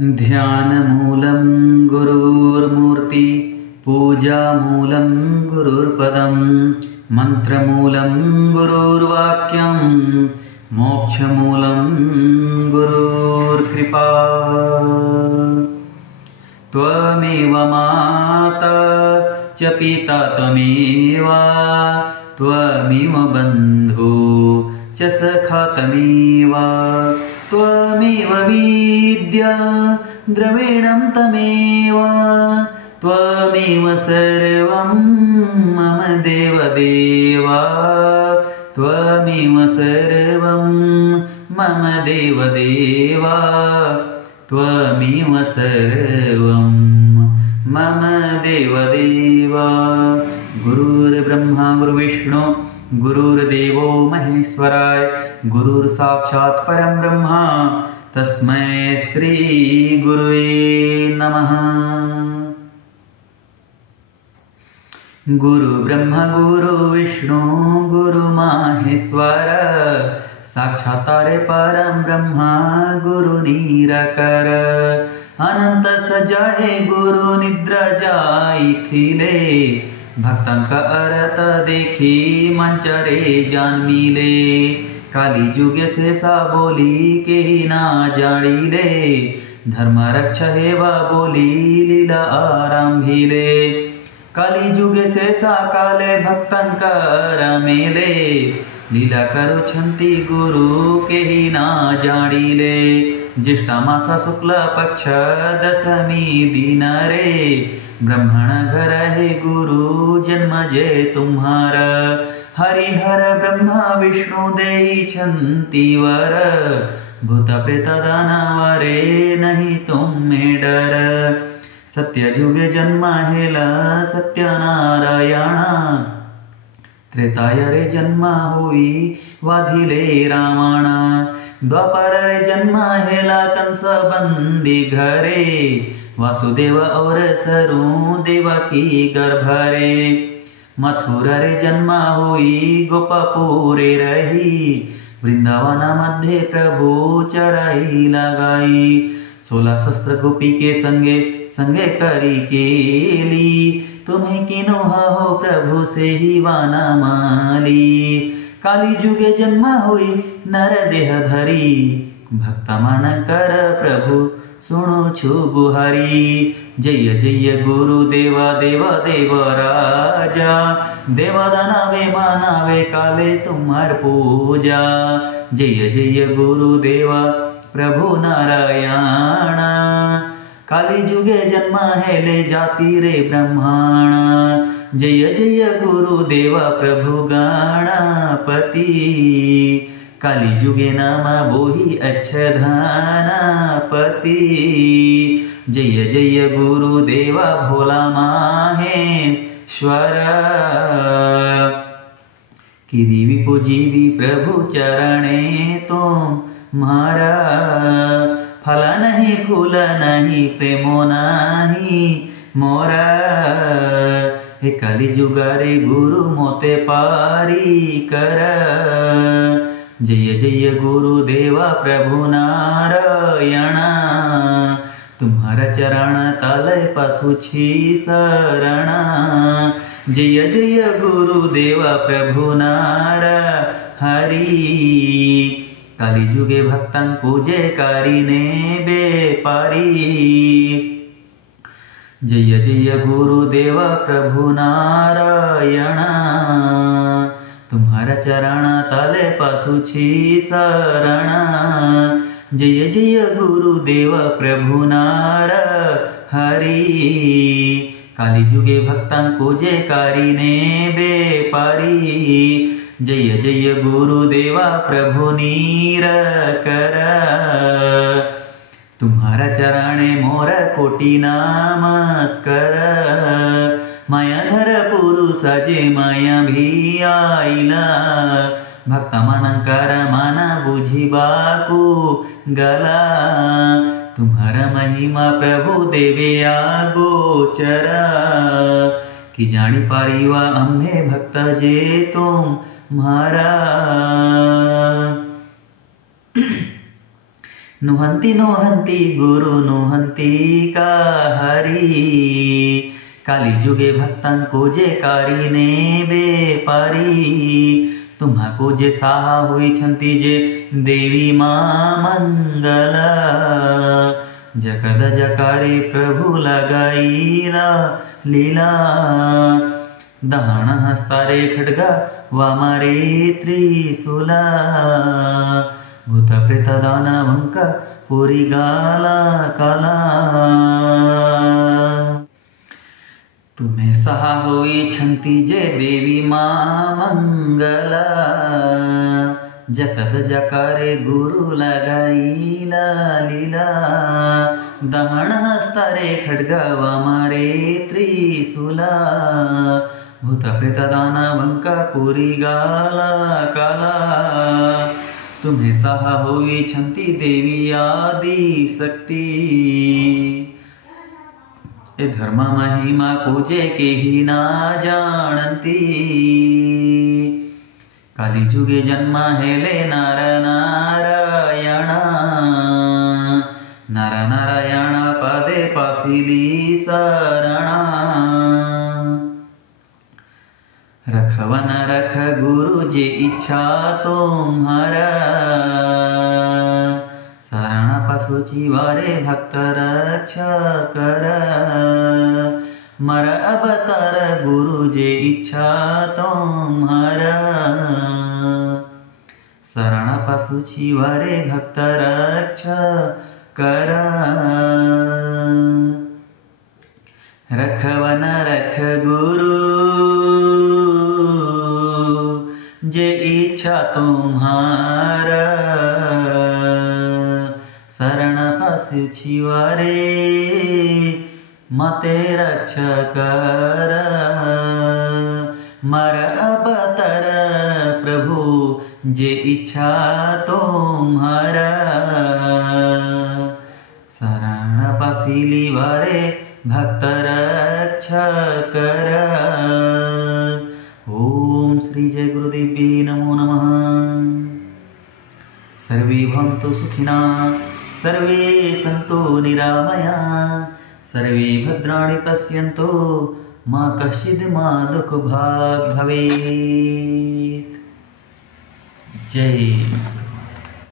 ध्यानमूलं गुरुर्मूर्ति, पूजामूलं गुरुर्पदं, मन्त्रमूलं गुरुर्वाक्यं, मोक्षमूलं गुरुर्कृपा। त्वमेव माता च पिता त्वमेव, त्वमेव बन्धु च सखा त्वमेव, त्वमेव विद्या द्रविणं त्वमेव, त्वमेव सर्वं मम देवदेव, त्वमेव सर्वं मम देवदेव, त्वमेव सर्वं मम देवदेव। गुरुर्ब्रह्मा गुरुर्विष्णु गुरुर्देवो महेश्वराय, गुरुर्साक्षात् परं ब्रह्मा, तस्मै श्री गुरुवे नमः। गुरु ब्रह्मा गुरु विष्णु गुरु माहेश्वर, साक्षात्कारे परं ब्रह्मा गुरु निराकार, अनंत सजाए गुरु निद्रा जाई थिले, भक्तांका अर्थ देखी मंचरे जान मिले, काली जुग से सा बोली के ना जाड़ीले, धर्म रक्षा हेवा बोली लीला आरंभिले, काली जुग से सा काले भक्तांका रमेले, लीला करो छंती गुरु के ही ना जाड़ीले, ज्येष्ठा मासा शुक्ल पक्ष दशमी दिन रे, ब्रह्मण घर है गुरु जन्म जय तुम्हारा, हरिहर ब्रह्मा विष्णु देई छंती वर, भूत प्रेत दानवरे नहीं तुम्हें डर, सत्य जुगे जन्म हेला सत्यनारायण, त्रेताय रे जन्म हुई वाधिले रावण, द्वापर रे जन्म हेला कंस बंदी घरे, वासुदेव और सरु देवकी गर्भ रे, मथुरा रे जन्म हुई गोपपुरे रही, वृंदावन मध्य प्रभु चराई लगाई, 16 शस्त्र गोपी के संगे संगे करी केली, तुम्हें किनो हो प्रभु से ही वाना माली, काली जुगे जन्म हुई नर देह धरी, भक्त मन कर प्रभु सुनो छु बुहारी, जय जय गुरु देवा देवा देव राजा, देवा दानवे मानवे काले तुम्हार पूजा, जय जय गुरु देवा प्रभु नारायण, काली जुगे जन्म है ले जाती रे ब्रह्माण, जय जय गुरु देवा प्रभु गणपति, काली जुगे नाम बोही अच्छधानापति, जय जय गुरु देवा भोला माहेश्वर, किरी विपो जीवी प्रभु चरणे तुम्हारा, फल नहीं फूल नहीं प्रेमो नहीं मोरा, हे काली जुगारे गुरु मोते पारी कर, जय जय गुरु देवा प्रभु नारायण, तुम्हारा चरण तलय पासुछि शरण, जय जय गुरु देवा प्रभु नार हरि, काली जुगे भक्तां पूजे कारिने बेपारी, जय जय गुरु देवा प्रभु नारायण, तुम्हारा चरण तले पासुछि शरण, जय जय गुरु देवा प्रभु नार हरि, काली जुगे भक्तां पूजे कारिने बेपारी, जय जय गुरु देवा प्रभु निराकार, तुम्हारा चरणे मोर कोटि नमस्कार, मायाधर पुरुष जे माया भी आइला, भक्त मनंकर मन बुझिबाकु गला, तुम्हारा महिमा प्रभु देवे गोचर, कि जानी पारिवा अम्हे भक्त जे तुम्हारा, नुहंती नुहंती गुरु नुहंती का हरी काली जुगे भक्तांको जे कारीने बेपारी तुम्हाको जे साहा हुई छंती जे देवी मां मंगल जगद जकारे प्रभु लगाईला लीला दहाण हस्तारे खड्गा वामारे त्रिशूला भूत प्रेत दानवंक पुरी गाला काला तुम्हें सहा होई छंती जे देवी मां मंगला जगद जकारे गुरु लगाईला लीला दहण हस्तारे खड्गा वामारे त्रिशूला भूत प्रेत दानवंक पुरी गाला काला तुम्हें सहा होई छंती देवी आदि शक्ति ए धर्म महिमा पूजे के ही ना जानती काली जुगे जन्म हेले नार नारायण नार नारायण पदे पासिली शरणा रखवन रख गुरु जे इच्छा तुम्हारा शरण पशुची वारे भक्त रक्षा कर मर अवतार गुरु जे इच्छा तुम्हारा शरण पशुची वारे भक्त रक्षा कर रखवन रख गुरु जे इच्छा तुम्हारा शरण पशुची वारे मते रक्षा कर मर अवतार प्रभु जे इच्छा तुम्हारा शरण पसिली वारे भक्त रक्षा कर ओम श्री जय गुरुदेव्ये नमो नमः। सर्वे भवन्तु सुखिना सर्वे सन्तु निरामया सर्वे भद्राणि पश्यन्तु मा कश्चित् मा दुःखभाग् भवेत्। जय